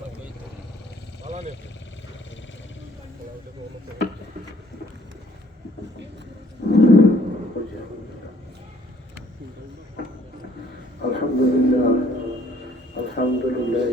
Alhamdulillah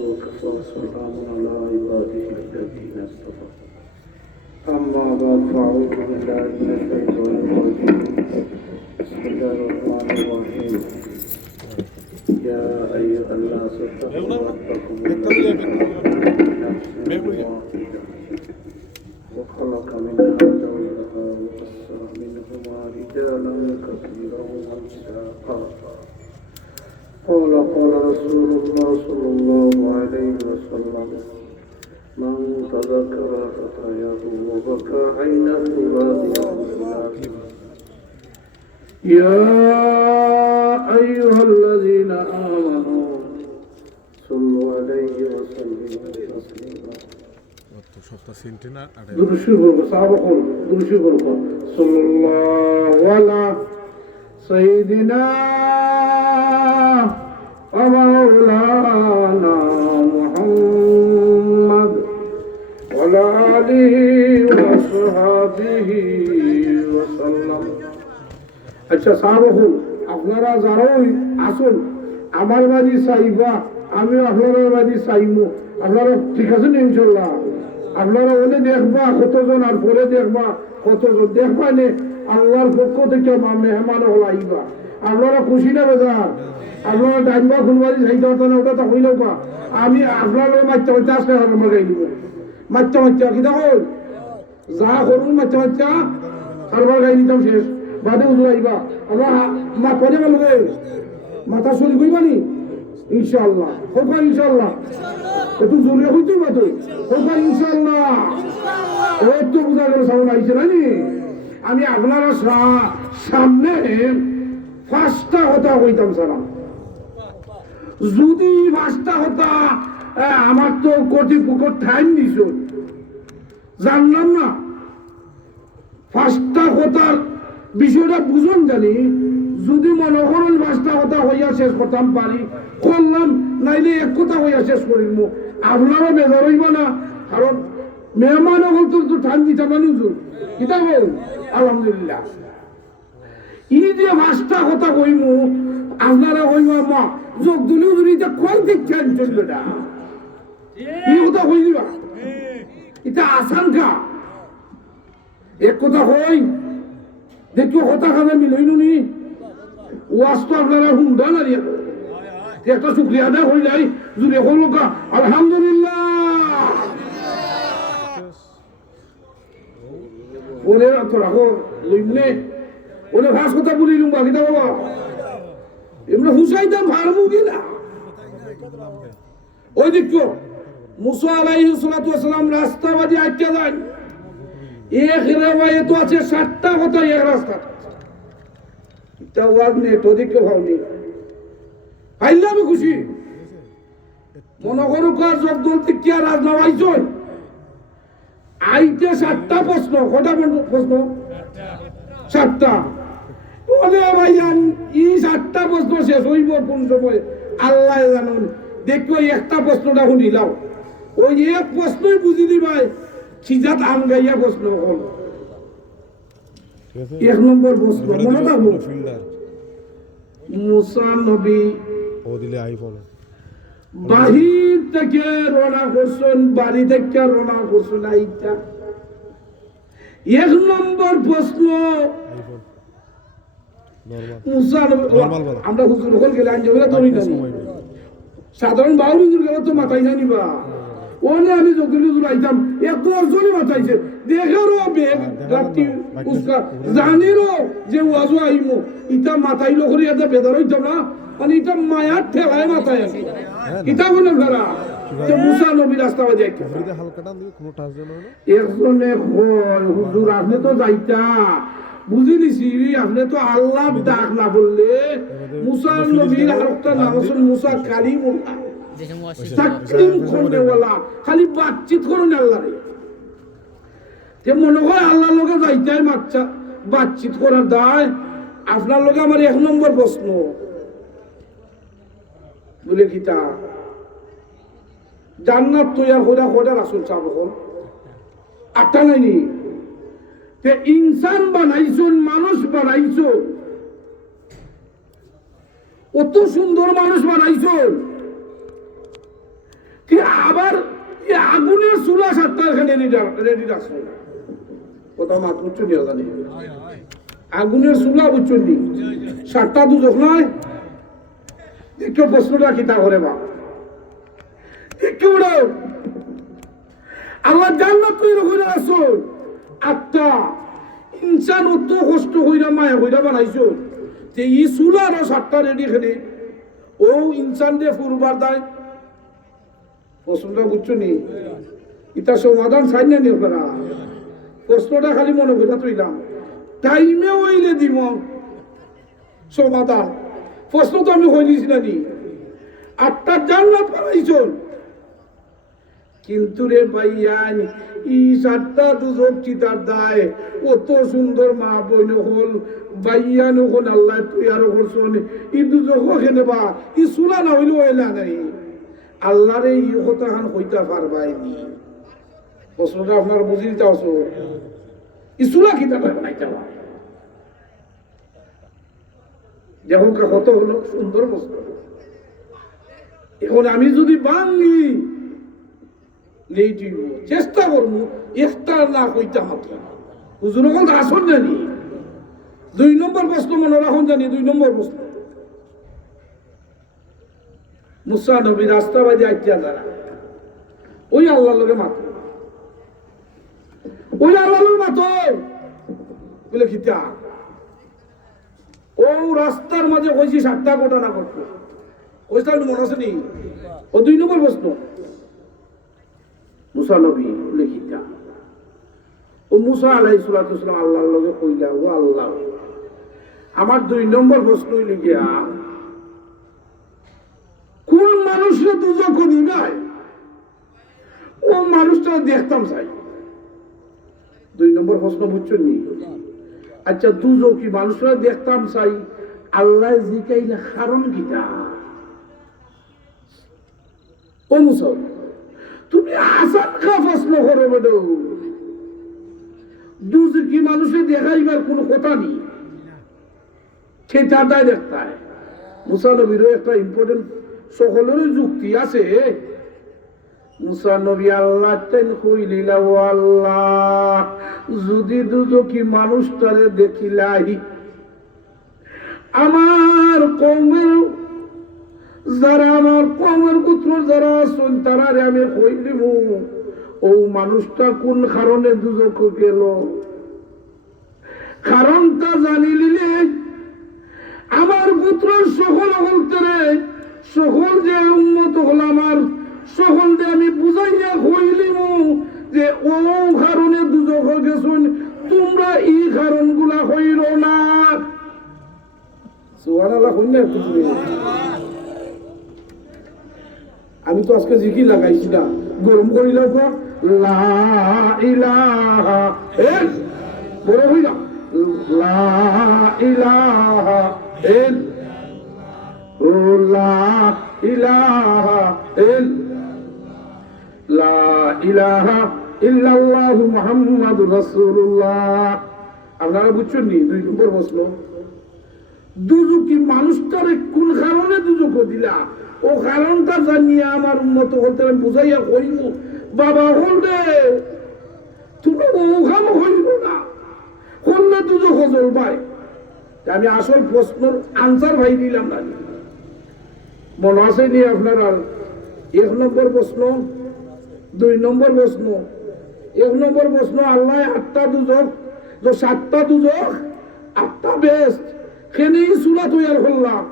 wa kafa wa salamun ala ibadihi alladhina istafa. Amma ba'd, fa'udhu billahi minash shaitanir rajim. Bismillahir rahmanir rahim. Ya ayyuhan nasu ittaqu rabbakum alladhi wa khalaqa minha zawjaha wa bassa minhuma rijalan kathiran wa nisaa. قال رسول الله صلى الله عليه وسلم من تذكر خطاياه وبكى عينه راضيا بالله. يا أيها الذين آمنوا صلوا عليه وسلموا تسليما. صلى الله على سيدنا ومولانا محمد وعلى آله وصحبه وسلم. আচ্ছা সাহাবুল, আপনারা যারাই আসুন আমার বাড়ি চাইবা, আমি আপনার বাড়ি চাইবো। আপনারা ঠিক আছে না? ইনশাল্লাহ আপনারা ওনে দেখবা কতজন, আর পরে দেখবা কতজন, দেখবা নে আল্লাহর পক্ষ থেকে মেহমান হল আইবা। আপনারা খুশি না বেজার? আপনারা ডাইনবা ফুলবাড়ি চাইতে হতো না, ওটা তো হইলেও কা আমি আপনার বাচ্চা বাচ্চা আসলে আমার গাই দিব। বাচ্চা বাচ্চা কি দেখুন যা করুন, বাচ্চা বাচ্চা সারবার গাই দিতাম শেষ বাদে উজু আইবা। আমরা পরে বলবে মাথা শরীর কইবানি ইনশাআল্লাহ, হোক ইনশাআল্লাহ। একটু জোরে হইতে পারতো, হোক ইনশাআল্লাহ। ওর তো বোঝা গেল সামনে আইছে নানি। আমি আপনারা সামনে 5টা কথা কইতাম সালাম। যদি 5টা কথা আমার তো কর্তৃপক্ষ টাইম দিছ, জানলাম না 5টা কথার বিষয়টা বুঝুন জানি। যদি মনে করেন 5টা কথা হইয়া শেষ করতাম পারি করলাম, নাইলে এক কথা হইয়া শেষ করিম। আপনারা বেজার হইব না, কারণ মেহমান হল তো টাইম দিতাম না নিউজ কিতাব। আলহামদুলিল্লাহ ই যে 5টা কথা কইমু, আপনারা কইবা মা যোগ দিলেও যদি এটা কই দেখছেন চলবে না, এই কথা কই দিবা। এটা আসান কা এক কথা কই দেখিও কথা খাবে মিলইল নি। ওয়াজ তো আপনারা হুন্ডা না দিয়া একটা শুক্রিয়া আদায় হয়ে যায় যদি হলো কা আলহামদুলিল্লাহ। ওরে তো রাখো লইমনে ওরে ভাস কথা বলিলুম বাকি দা বাবা এমনি হুসাইতাম ভারমু কিনা। ওই দেখো মুসা আলাইহিস সালাতু ওয়াস সালাম রাস্তা বাদি আটকে যান। এক রিওয়ায়াত তো আছে 7টা কথা এক রাস্তা। এটা ওয়াজ নে তো দেখো ভাবনি আইলা আমি খুশি মনে করো কার জগদল থেকে আর রাজনা আইছই আইতে 7টা প্রশ্ন। কটা প্রশ্ন? 7টা। বলে ভাইজান এই 7টা প্রশ্ন শেষ হইব কোন সময় আল্লাহ জানুন। দেখো একটা প্রশ্নটা শুনিলাম, ওই এক প্রশ্নই বুঝি দিবাই সিজাত আম গাইয়া প্রশ্ন হল। 1 নম্বর প্রশ্ন মনে থাকবো, মুসা নবী বাহির থেকে রওনা করছেন, বাড়ি থেকে রওনা করছেন আইটা। 1 নম্বর প্রশ্ন মুসা আমরা হুজুর হল গেলে আনজবে তো সাধারণ বাউল হুজুর গেলে তো মাথায় জানিবা। ওনে আমি যখন হুজুর আইতাম এক অর্জনই মাথাইছে দেখেরও বেগ রাত্রি উস্কা জানিরও যে ওয়াজু আইমু ইটা মাথাইলো করে এটা বেদার হইতাম না, মানে এটা মায়ার ঠেলায় মাথায় আছে ইটা বলে ধরা। তো মুসা নবী রাস্তা বাজে একজনে হুজুর আপনি তো যাইতা বুঝি নিছি, আপনি তো আল্লাহ ডাক না বললে মুসা নবীর আরেকটা নাম আছে মুসা কালিমুল্লাহ, তাকলিম করনেওয়ালা, খালি বাতচিত করেন আল্লাহ। যে মনে হয় আল্লাহর লগে যাইতাই মাচ্চা বাতচিত করার দায়। আপনার লগে আমার 1 নম্বর প্রশ্ন বলে কিতা জান্নাত তৈয়ার কইরা কয়টা রাসূল সাহেব হল 8টা নাইনি তে ইনসান বানাইছুন মানুষ বানাইছুন কত সুন্দর মানুষ বানাইছুন কি আবার এই আগুনের চুলা 7টা এখানে রেডি রাখছো কথা মাত্র চুনি জানি আগুনের চুলা বুঝছেন নি 7টা দুজক নয় একটু প্রশ্নটা কিতা করে বা একটু আল্লাহ জান্নাত তৈরি করে রাসূল 8টা ইনসান অত কষ্ট হইরা মায়া হইরা বানাইছো যে এই চুলার 7টা রেডি এখানে ও ইনসান দিয়ে ফুরবার দেয় প্রশ্নটা বুঝছো নি এটা সমাধান চাই না নি আপনারা প্রশ্নটা খালি মনে কইরা তুইলাম টাইমে হইলে দিব সমাধান প্রশ্ন তো আমি হইলিছি না নি 8টা জান্নাত বানাইছো কিন্তু রে ভাইয়ান ই 7টা দুজক চিতার দায় কত সুন্দর মা বোন হল ভাইয়ান হল আল্লাহ তুই আরো করছন ই দুজক হেনে বা ই সুলা না হইল হইলা নাই আল্লাহর এই কথা খান হইতা পারবাইনি প্রশ্নটা আপনার বুঝি দিতে আসো ই সুলা কি তার বানাইতে বা দেখো কত হলো সুন্দর প্রশ্ন এখন আমি যদি বাঙি চেষ্টা করবো ইফতার না কইতা মাত্র হুজুর কথা আসন জানি 2 নম্বর প্রশ্ন মনে রাখুন জানি 2 নম্বর প্রশ্ন মুসা নবী রাস্তা বাজে আইয়া যারা ওই আল্লাহর লগে মাত্র ওই আল্লাহর মাত্র বলে খিতা ও রাস্তার মাঝে কইছি 7টা ঘটনা ঘটতো ওইটা মনে আছে নি ও 2 নম্বর প্রশ্ন মুসা নবী লিখিতা ও মুসা আলাইহিস সালাতু ওয়াস সালাম আল্লাহর লগে কইলা ও আল্লাহ আমার 2 নম্বর প্রশ্ন হইল গিয়া কোন মানুষের দুজক দিবাই ও মানুষটা দেখতাম চাই 2 নম্বর প্রশ্ন বুঝছেন নি আচ্ছা দুজক কি মানুষরা দেখতাম চাই আল্লাহ জিকাইলে কারণ কিটা ও মুসা তুমি আসান খা প্রশ্ন করো বেটো দুজকি মানুষে দেখাইবার কোনো কথা নেই সেটাই দেখতে হয় মুসা নবীরও একটা ইম্পর্টেন্ট সকলেরও যুক্তি আছে মুসা নবী আল্লাহ তেন কইলিলা ও আল্লাহ যদি দুজকি মানুষটারে দেখিলাই আমার কওমের যারা আমার কওমের পুত্র যারা আছেন তারারে আমি কই দিব ও মানুষটা কোন কারণে দুজক গেল কারণটা জানি নিলে আমার পুত্র সকল হলতে সকল যে উন্নত হল আমার সকল যে আমি বুঝাইয়া কইলিম যে ও কারণে দুজক গেছুন তোমরা এই কারণগুলা হইল না সুবহানাল্লাহ কই না তুমি আমি তো আজকে জিকির লাগাইছি না গরম করিলাম তো লা ইলাহা বড় হই না লা ইলাহা লা ইলাহা লা ইলাহা ইল্লাল্লাহু মুহাম্মাদুর রাসূলুল্লাহ আপনারা বুঝছেন নি 2 নম্বর প্রশ্ন দুজকি মানুষটারে কোন কারণে দুজক দিলা ও কারণটা জানিয়ে আমার উন্নত হতে বুঝাইয়া কইব বাবা হলবে তুমি ওখান হইল না করলে দুজক হজল ভাই আমি আসল প্রশ্নের আনসার ভাই দিলাম না মনে আছে নি আপনার 1 নম্বর প্রশ্ন 2 নম্বর প্রশ্ন 1 নম্বর প্রশ্ন আল্লাহ 8টা দুজক 7টা দুজক 8টা বেস্ট খেনেই চুলা তৈয়ার করলাম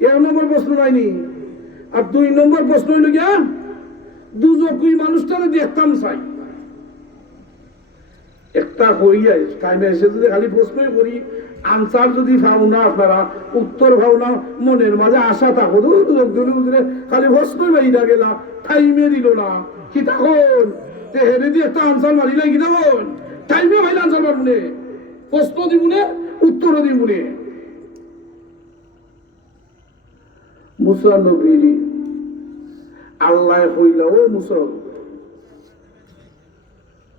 1 নম্বর প্রশ্ন নাইনি আর 2 নম্বর প্রশ্ন হইল গিয়া দুজকুই মানুষটারে দেখতাম চাই একটা হইয়া টাইমে এসে যদি খালি প্রশ্নই করি আনসার যদি পাও না আপনারা উত্তর পাও না মনের মাঝে আশা থাকো খালি প্রশ্নই বাইরা গেলা টাইমে দিল না কি তখন হেরে দিয়ে একটা আনসার মারিলাই কি তখন টাইমে ভাইলে আনসার পারবনে প্রশ্ন দিবনে উত্তরও দিবনে মুসা নবী আল্লাহ কইল, ও মুসা,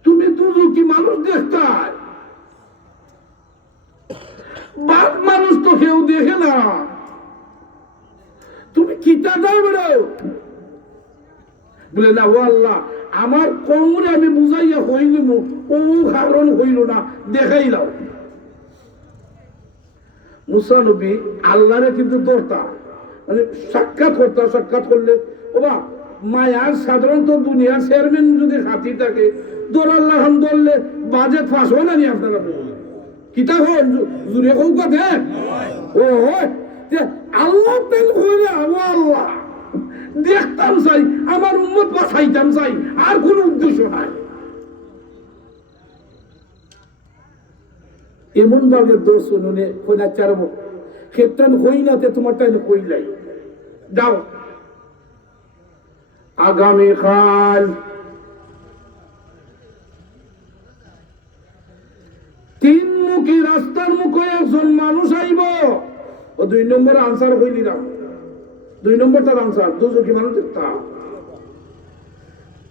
তুমি দুজকি মানুষ দেখতাই, বাপ মানুষ তো কেউ দেখে না, তুমি কিতা দাও বেড়াও? বলে না, ও আল্লাহ, আমার কৌরে আমি বুঝাইয়া হইলিম, ও কারণ হইল না, দেখাইলাম। মুসা নবী আল্লাহরে কিন্তু দৌড়তা, মানে সাক্ষাৎ করতা, সাক্ষাৎ করলে ওবা মায়ার সাধারণত দুনিয়ার চেয়ারম্যান যদি হাতি থাকে, দৌড় আল্লাহ ধরলে বাজেট ফাঁস হয় না নি আপনারা? কিতা হয় জুড়ে হোক দেন ও আল্লাহ তেল হইলে আল্লাহ দেখতাম চাই, আমার উম্মত বাঁচাইতাম চাই, আর কোন উদ্দেশ্য নাই। এমন ভাবে দোষ শুনে কইনা চারব ক্ষেত্রান হই না, তোমার টাইম কইলাই যাও। আগামীকাল 3 মুখী রাস্তার মুখে একজন মানুষ আইব। ও 2 নম্বর আনসার হইলি না, 2 নম্বরটার আনসার দুজকি মানুষ দেখতা।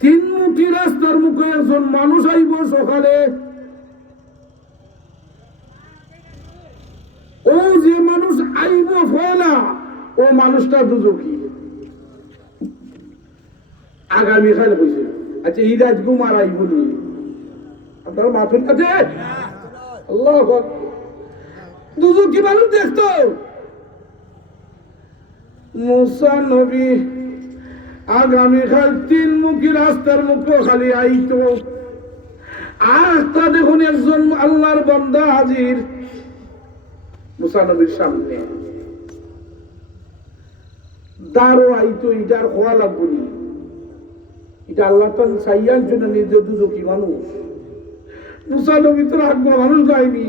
3 মুখী রাস্তার মুখে একজন মানুষ আইব সকালে। ও যে মানুষ আইব ফয়লা, ও মানুষটা দুজকি। আগামীকাল হয়েছে। আচ্ছা, এই রাত ঘুমার আইব নি? আপনারা মাথুর কাছে আল্লাহ দুজকি মানুষ দেখতো। মুসা নবী আগামীকাল 3 মুখী রাস্তার মুখে খালি আইতো। আর তা দেখুন একজন আল্লাহর বান্দা হাজির মুসা নবীর সামনে। দাঁড়ো আইতো, এটার হওয়া লাগবো নি? এটা আল্লাহ তাআলা চাইয়ার জন্য নিজে দুজকি মানুষ। মুসা নবী তো রাখবো মানুষ যায়নি,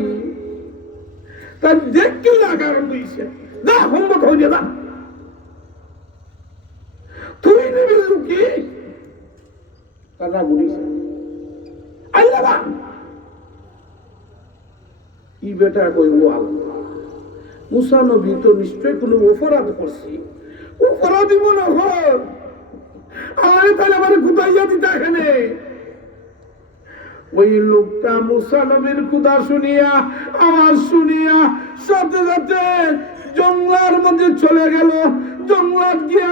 তার দেখতে না কারণ দিয়েছে, না সম্মত হয়ে যা তুই নেবে কি তারা বলিছে আল্লাহ ই বেটা কইব আল্লাহ। মুসা নবী তো নিশ্চয় কোনো অপরাধ করছি, অপরাধী মনে হয় আরে তাহলে আমার কুদাইয়া দিতে এখানে। ওই লোকটা মুসা নবীর কুদা শুনিয়া, আমার শুনিয়া সাথে সাথে জঙ্গলার মধ্যে চলে গেল। জঙ্গলাত গিয়া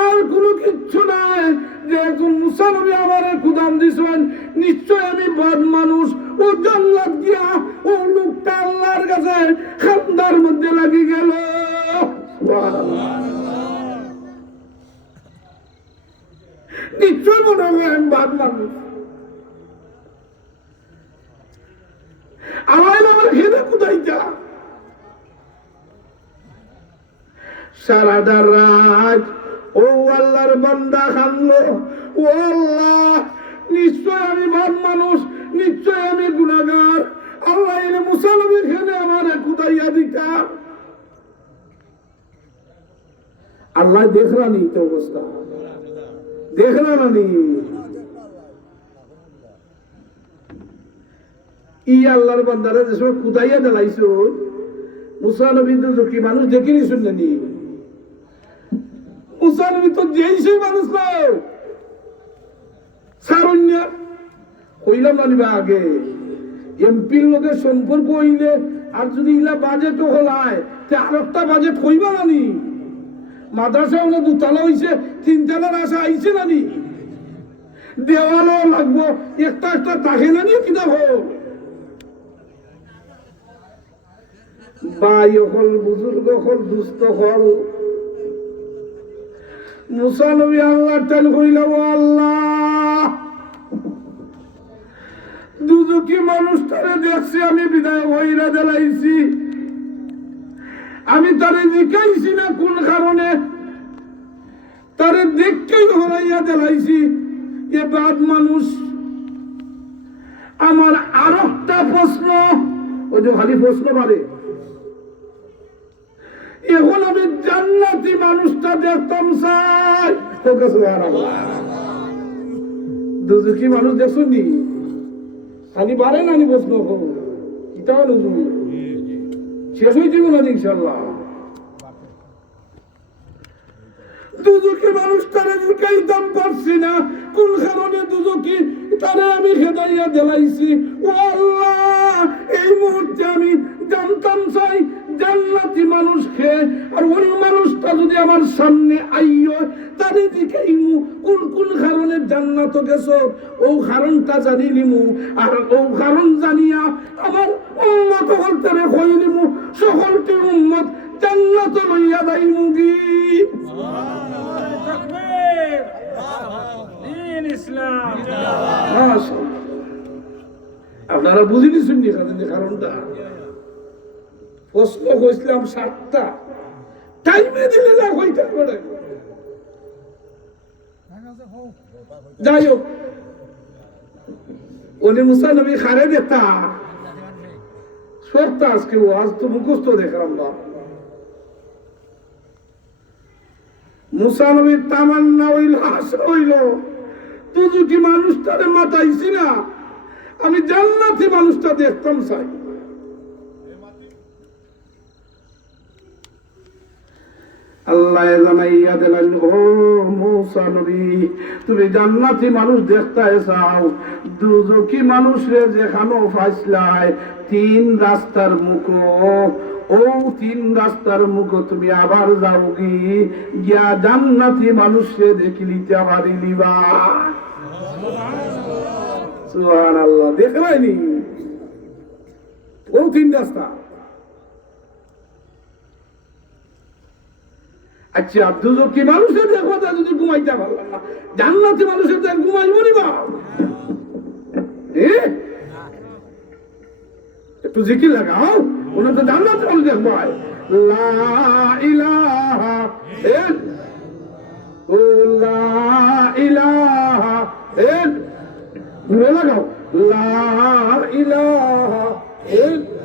আর কোনো কিচ্ছু নাই যে একজন মুসা নবী আমার কুদাম দিছেন, নিশ্চয় আমি বাদ মানুষ। ও জঙ্গলাত গিয়া ও লোকটা আল্লাহর কাছে খান্দার মধ্যে লাগি গেল। নিশ্চয় মনে হয় আমি বাদ মানুষ। আমার খেতে কোথায় যা সারাটা রাত ও আল্লাহর বান্দা কাঁদলো, ও আল্লাহ নিশ্চয় আমি বাদ মানুষ, নিশ্চয় আমি গুনাহগার। আল্লাহ এনে মুসা নবী খেলে আমার কুদাইয়া দিতা। আল্লাহ দেখলানি তো অবস্থা, দেখলা না নি? ই আল্লাহর বান্দারা যে সময় কুদাইয়া দিলাইছো, মুসা নবী তো কি মানুষ দেখিনি শুনলেনি? মুসা নবী তো যেই সেই মানুষ নাও সারণ্য কইলাম না নিবা আগে এমপির লোকের সম্পর্ক হইলে, আর যদি ইলা বাজেট হলায় তে আরেকটা বাজেট হইবা নানি? মাদ্রাসা হলে 2 তলা হইছে, 3 তলার আশা আইছে নানি? দেওয়ালও লাগবো, একটা একটা তাকে নানি কিনা হোক। ভাই হল, বুজুর্গ হল, দুস্থ হল, মুসা নবী আল্লাহ টান কইল, ও আল্লাহ দুজকি মানুষটারে দেখছি, আমি বিদায় হইরা দিলাইছি, আমি তারে জিকাইছি না কোন কারণে, তারে দেখকেই হরাইয়া দিলাইছি। এ বাদ মানুষ। আমার আর একটা প্রশ্ন, ওই যে খালি প্রশ্ন পারে, এখন আমি জান্নাতি মানুষটা দেখতাম চাই, দুজকি মানুষ দেখুনি খালি পারে না নি প্রশ্ন শেষ হয়ে যাব না ইনশাল্লাহ। দুজকে মানুষটারে জিকাইতাম পারছি না কোন কারণে দুজকে তারে আমি খেদাইয়া দিলাইছি। ও আল্লাহ, এই মুহূর্তে আমি জানতাম চাই জান্নাতি মানুষকে, আর ওই মানুষটা যদি আমার সামনে আইয় তারে জিকাইমু কোন কোন কারণে জান্নাত গেছো, ও কারণটা জানি নিমু, আর ও কারণ জানিয়া আমার উম্মত হলতে কইলিমু সকলকে উম্মত জান্নাত লইয়া যাইমু গি। আপনারা বুঝে নিছেন কারণটা? প্রশ্ন কইছিলাম 7টা, টাইমে দিলে না কইতে পারে। যাই হোক, উনি মুসা নবী খারে দেতা সরতা আজকে আজ তো মুখস্থ দেখলাম না। মুসা নবীর তামান্না হইল, আশা হইল তুই কি মানুষটারে মাতাইছি না, আমি জান্নাতি মানুষটা দেখতাম চাই। আল্লাহ জানাইয়া দিলেন, ও মুসা নবী, তুমি জান্নাতি মানুষ দেখতে চাও, দুজকি মানুষরে যেখানো ফাইসলাই 3 রাস্তার মুখ, ও 3 রাস্তার মুখ তুমি আবার যাও গিয়া জান্নাতি মানুষরে দেখিলিতে আবার লিবা। সুবহানাল্লাহ, দেখলাইনি ও 3 রাস্তা। আচ্ছা, দুজকি মানুষের দেখো যদি ঘুমাইতে পারলাম না, জান্নাতি মানুষের দেখ ঘুমাইব নিবা? একটু জিকির লাগাও, ওনা তো জান্নাতি মানুষ দেখবো। লা ইলাহা ইল্লাল্লাহ, ঘুরে লাগাও, লা ইলাহা ইল্লাল্লাহ,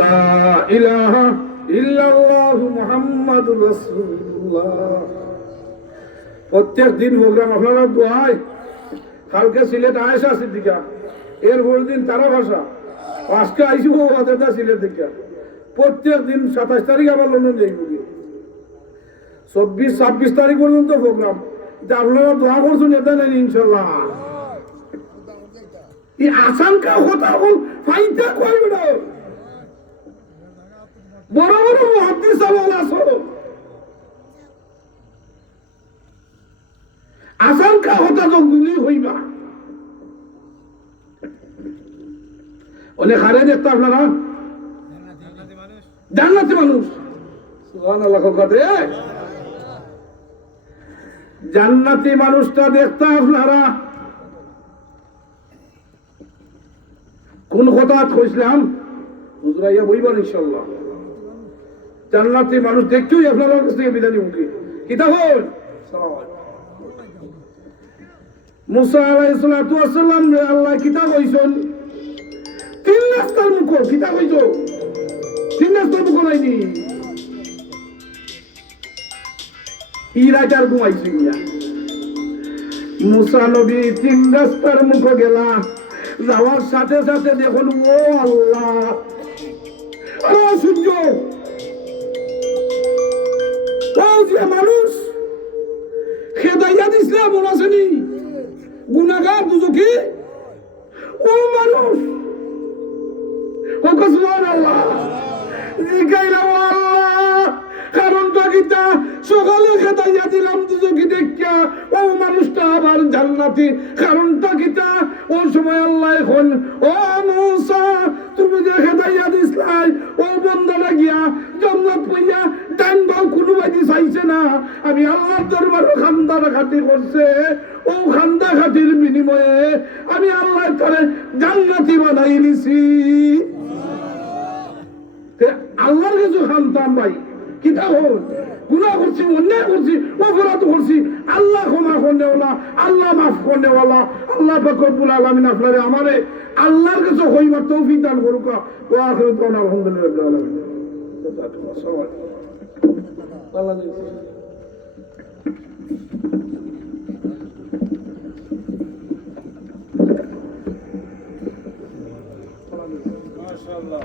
লা ইলাহা ইল্লাল্লাহু মুহাম্মাদুর রাসূলুল্লাহ। প্রত্যেক দিন প্রোগ্রাম আপনারা দোয়ায়, কালকে সিলেট আয়েশা সিদ্দিকা, এর পরের দিন তারা ভাষা, আজকে আইসি ওদের সিলেট দিকা। প্রত্যেক দিন 27 তারিখ আবার লন্ডন যাইব, 24-26 তারিখ পর্যন্ত প্রোগ্রাম। আপনারা দোয়া করছেন, এটা নেই ইনশাল্লাহ। এই আশঙ্কা কথা বল ফাইনটা কইবে না, বড় বড় মুহাদ্দিস আছো, আশঙ্কা কথা তো গুলি হইবা। অনেক হারে দেখতে আপনারা জান্নাতি মানুষ। সুবহানাল্লাহ, কথা জান্নাতি মানুষটা দেখতে আপনারা কোন কথা কইছিলাম হুজুরাইয়া বইবার ইনশাআল্লাহ। জান্নাতি মানুষ দেখতেই আপনারা কাছ থেকে বিদায় নিব কি কিতাব হল। মুসা আলাইহিস সালাতু ওয়াস সালাম রে আল্লাহ কিতাব হইছেন 3 রাস্তার মুখ, কিতাব হইছো 3 রাস্তার মুখ নাইনি। ইরাজার ঘুমাইছি মিয়া। মুসা নবী 3 রাস্তার মুখ গেলা, যাওয়ার সাথে সাথে দেখুন ও আল্লাহ, ও সূর্য, ও যে মানুষ খেদাইয়া দিছিল মনে আসেনি, গুনাহগার দুজকি, ও মানুষ, ও সুবহানাল্লাহ। জিগাইলাম আল্লাহ, কারণটা কিতা? সকালে খেদাইয়া দিলাম দুজকি দেখা, ও মানুষটা আবার জান্নাতি, কারণটা কিতা? ও সময় আল্লাহ এখন, ও মুসা, তুমি যে খেদাইয়া দিছলাই, ও বন্দাটা গিয়া জান্নাত পাইয়া ডান বাও কোনো বাইদি চাইছে না, আমি আল্লাহর দরবারে খান্দা খাতি করছে, ও খান্দা খাতির বিনিময়ে আমি আল্লাহ তারে জান্নাতি বানাই নিছি। আল্লাহর কিছু খানতাম ভাই, কিতা হল গুনাহ করছি, অন্যায় করছি, অপরাধ করছি, আল্লাহ ক্ষমা করনেওয়ালা, আল্লাহ মাফ করনেওয়ালা, আল্লাহ পাক রব্বুল আলামিন আপনারে আমারে আল্লাহর কাছে হইবার তৌফিক দান করুক। ওয়া আখিরু দাওয়ানা আলহামদুলিল্লাহি রাব্বিল আলামিন। আল্লাহ মাশাআল্লাহ